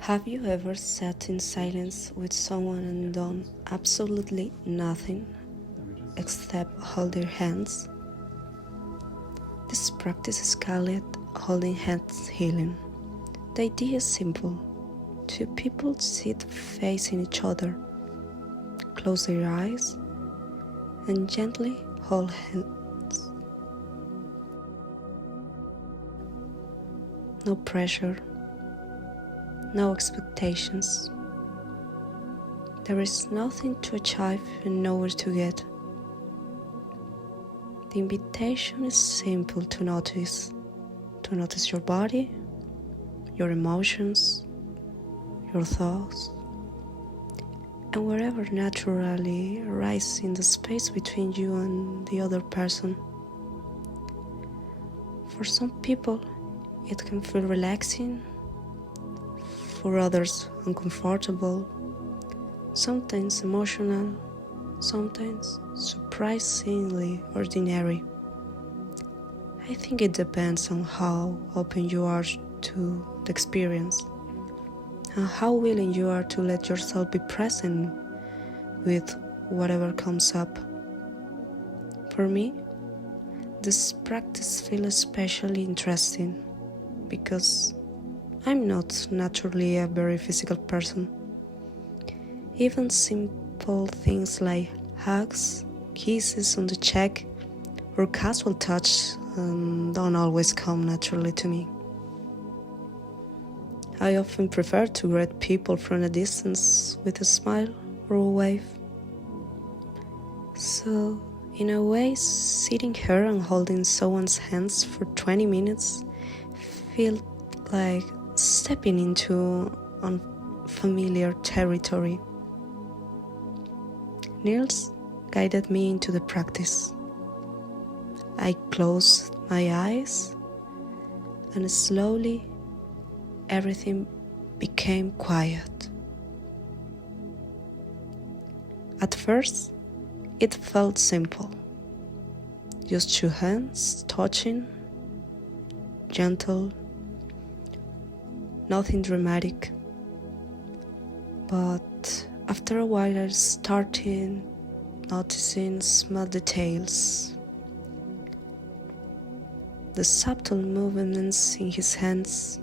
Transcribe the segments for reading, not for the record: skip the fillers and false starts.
Have you ever sat in silence with someone and done absolutely nothing except hold their hands? This practice is called holding hands healing. The idea is simple. Two people sit facing each other, close their eyes, and gently hold hands. No pressure, no expectations. There is nothing to achieve and nowhere to get. The invitation is simple to notice your body, your emotions, your thoughts, and wherever naturally arises in the space between you and the other person. For some people, it can feel relaxing, for others uncomfortable, sometimes emotional, sometimes surprisingly ordinary. I think it depends on how open you are to the experience and how willing you are to let yourself be present with whatever comes up. For me, this practice feels especially interesting because I'm not naturally a very physical person. Even simple things like hugs, kisses on the cheek, or casual touch don't always come naturally to me. I often prefer to greet people from a distance with a smile or a wave. So, in a way, sitting here and holding someone's hands for 20 minutes feels like stepping into unfamiliar territory. Niels guided me into the practice. I closed my eyes and slowly everything became quiet. At first, it felt simple. Just two hands touching, gentle, nothing dramatic. But after a while I started noticing small details. The subtle movements in his hands,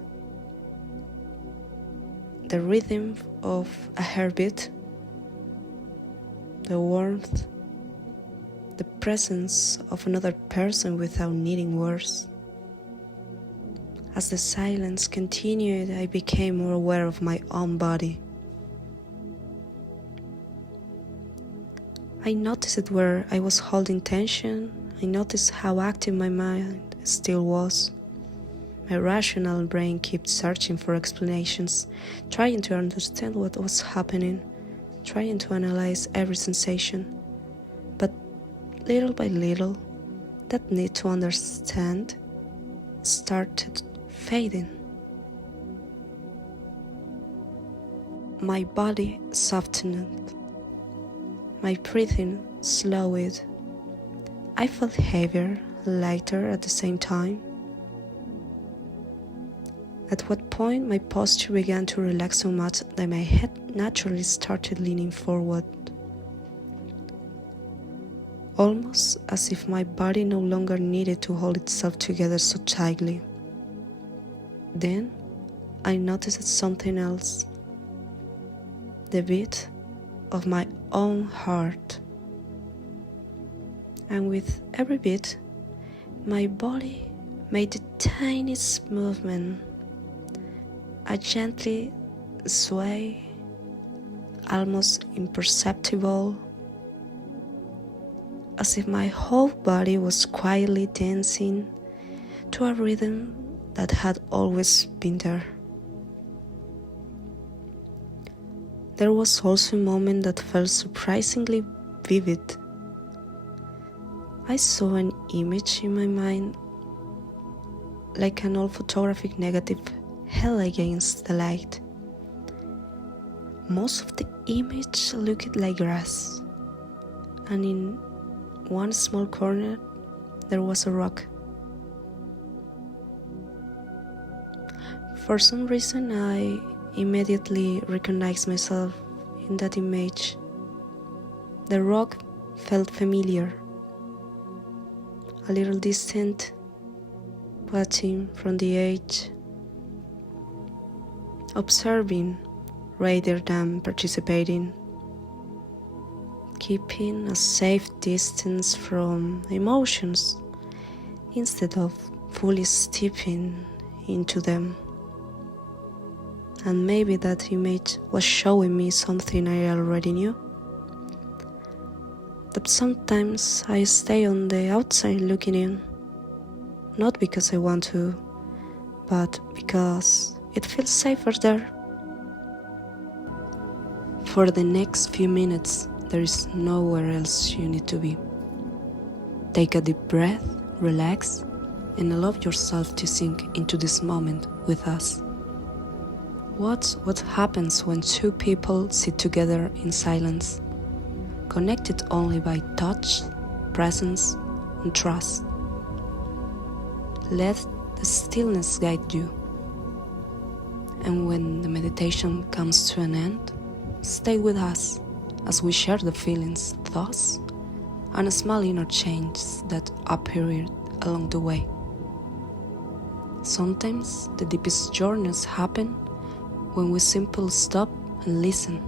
the rhythm of a heartbeat, the warmth, the presence of another person without needing words. As the silence continued, I became more aware of my own body. I noticed where I was holding tension. I noticed how active my mind still was. My rational brain kept searching for explanations, trying to understand what was happening, trying to analyze every sensation. But little by little, that need to understand started fading. My body softened. My breathing slowed. I felt heavier, lighter at the same time. At what point my posture began to relax so much that my head naturally started leaning forward. Almost as if my body no longer needed to hold itself together so tightly. Then I noticed something else. The beat of my own heart. And with every beat, my body made the tiniest movement. A gently sway, almost imperceptible, as if my whole body was quietly dancing to a rhythm that had always been there. There was also a moment that felt surprisingly vivid. I saw an image in my mind, like an old photographic negative held against the light. Most of the image looked like grass, and in one small corner there was a rock. For some reason I immediately recognized myself in that image. The rock felt familiar, a little distant, watching from the edge, observing rather than participating, keeping a safe distance from emotions instead of fully stepping into them. And maybe that image was showing me something I already knew. That sometimes I stay on the outside looking in, not because I want to, but because it feels safer there. For the next few minutes, there is nowhere else you need to be. Take a deep breath, relax, and allow yourself to sink into this moment with us. Watch what happens when two people sit together in silence, connected only by touch, presence, and trust. Let the stillness guide you. And when the meditation comes to an end, stay with us as we share the feelings, thoughts, and small inner changes that appeared along the way. Sometimes the deepest journeys happen when we simply stop and listen.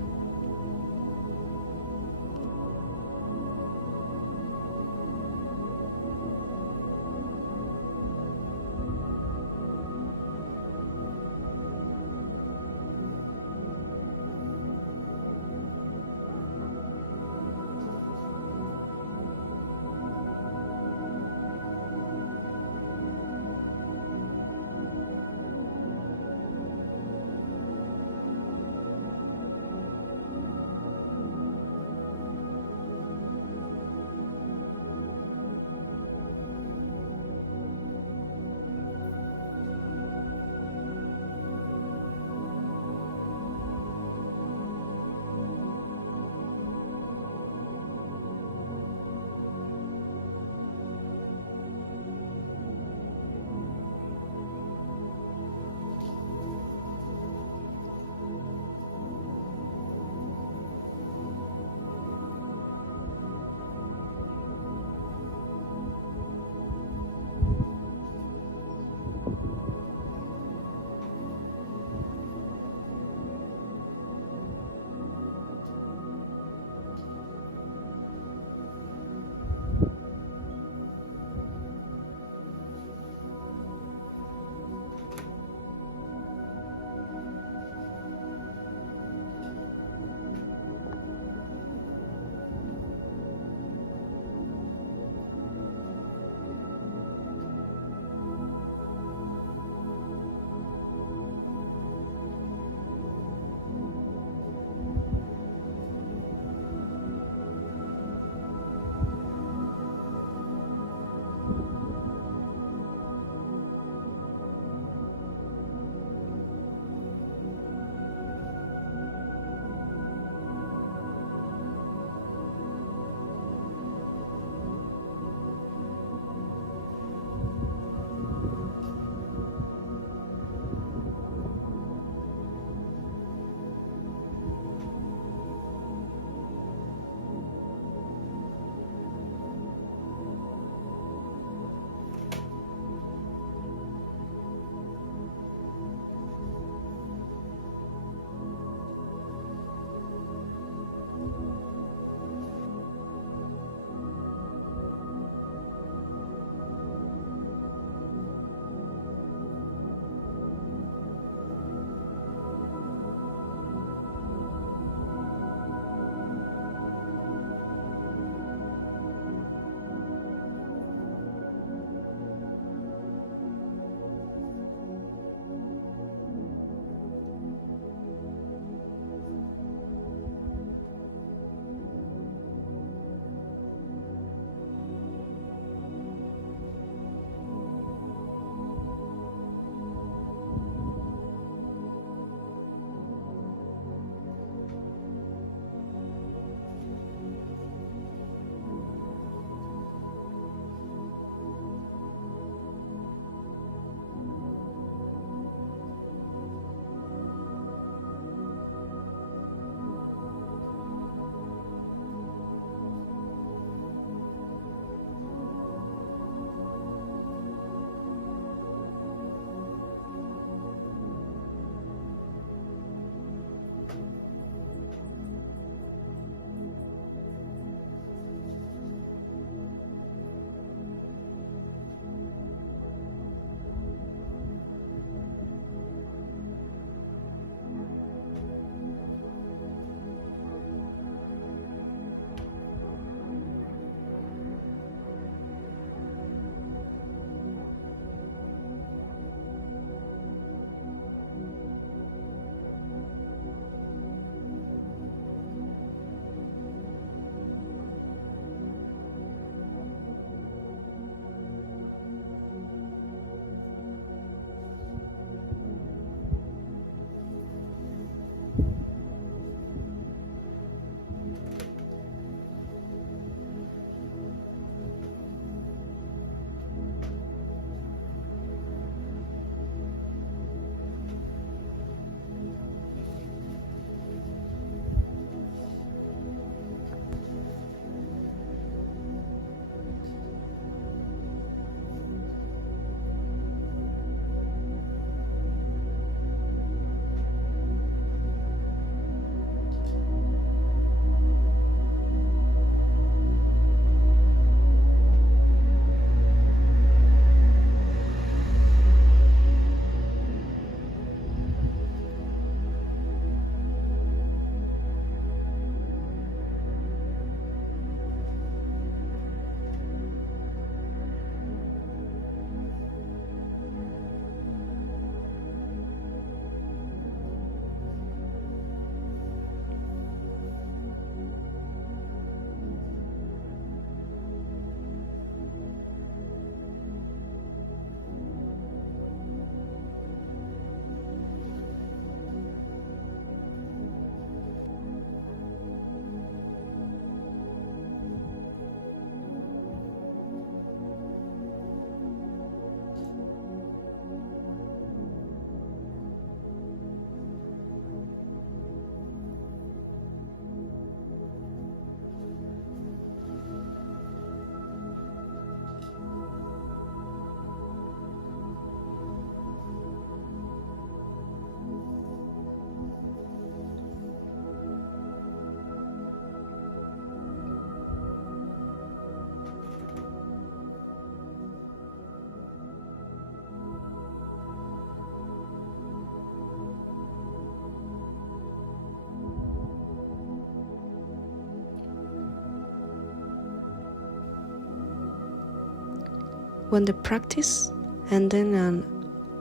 When the practice ended and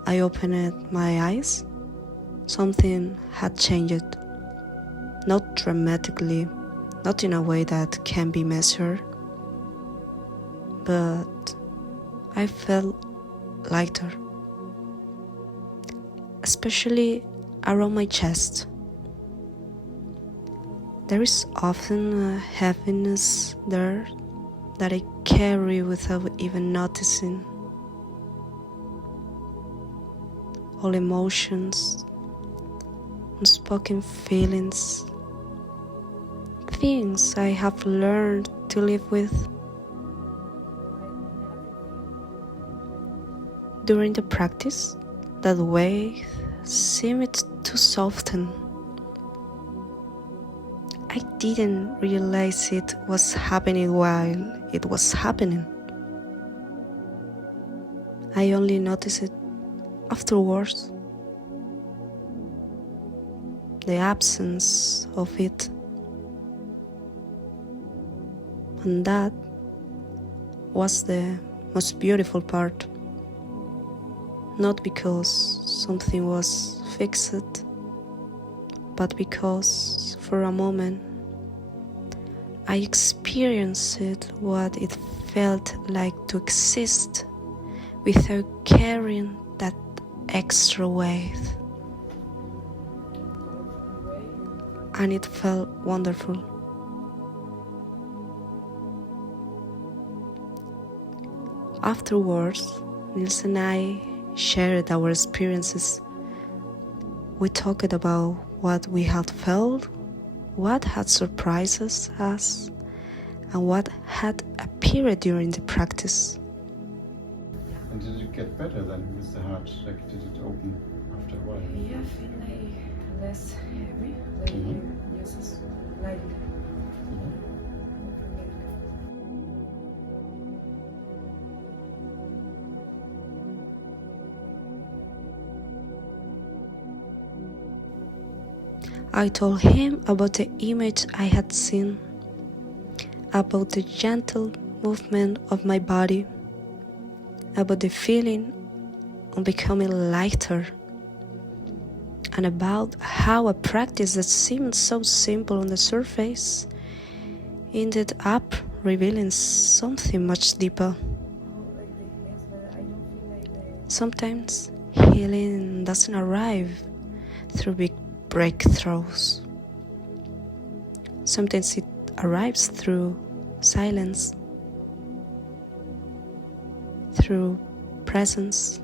I opened my eyes, something had changed. Not dramatically, not in a way that can be measured, but I felt lighter, especially around my chest. There is often a heaviness there that I carry without even noticing. All emotions, unspoken feelings, things I have learned to live with. During the practice, that weight seemed to soften. I didn't realize it was happening while it was happening. I only noticed it afterwards. The absence of it. And that was the most beautiful part. Not because something was fixed, but because for a moment I experienced what it felt like to exist without carrying that extra weight. And it felt wonderful. Afterwards, Nils and I shared our experiences. We talked about what we had felt, what had surprised us, and what had appeared during the practice. And did it get better then with the heart? Like, did it open after a while? Yeah, I feel like less heavy, like just light. I told him about the image I had seen, about the gentle movement of my body, about the feeling of becoming lighter, and about how a practice that seemed so simple on the surface ended up revealing something much deeper. Sometimes healing doesn't arrive through big breakthroughs. Sometimes it arrives through silence, through presence,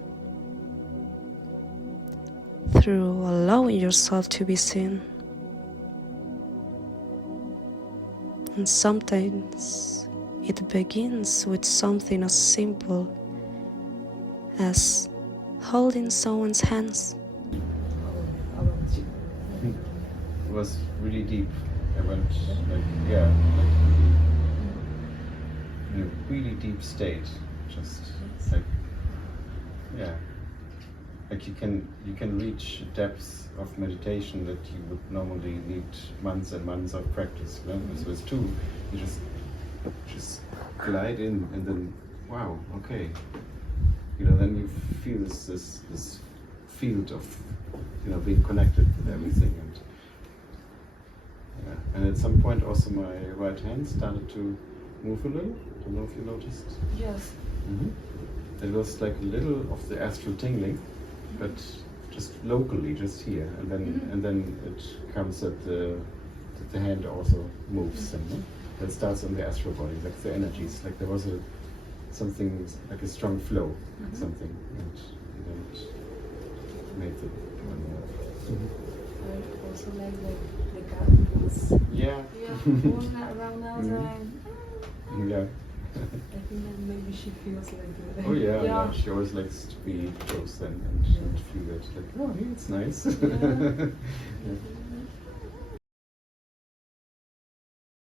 through allowing yourself to be seen. And sometimes it begins with something as simple as holding someone's hands. It was really deep. I went in a really deep state. Just like you can reach depths of meditation that you would normally need months and months of practice. You know? So it's two. You just glide in, and then wow, okay. Then you feel this field of being connected with everything, and at some point also my right hand started to move a little. I don't know if you noticed. Yes. It was like a little of the astral tingling, but just locally, just here, and then it comes that the hand also moves, and that starts on the astral body, like the energies, like there was something like a strong flow, something, and then it made the I also like the cat was moving around us and yeah. I think that maybe she feels like that. Oh yeah. She always likes to be close then and feel it like, oh, hey, it's nice. Yeah.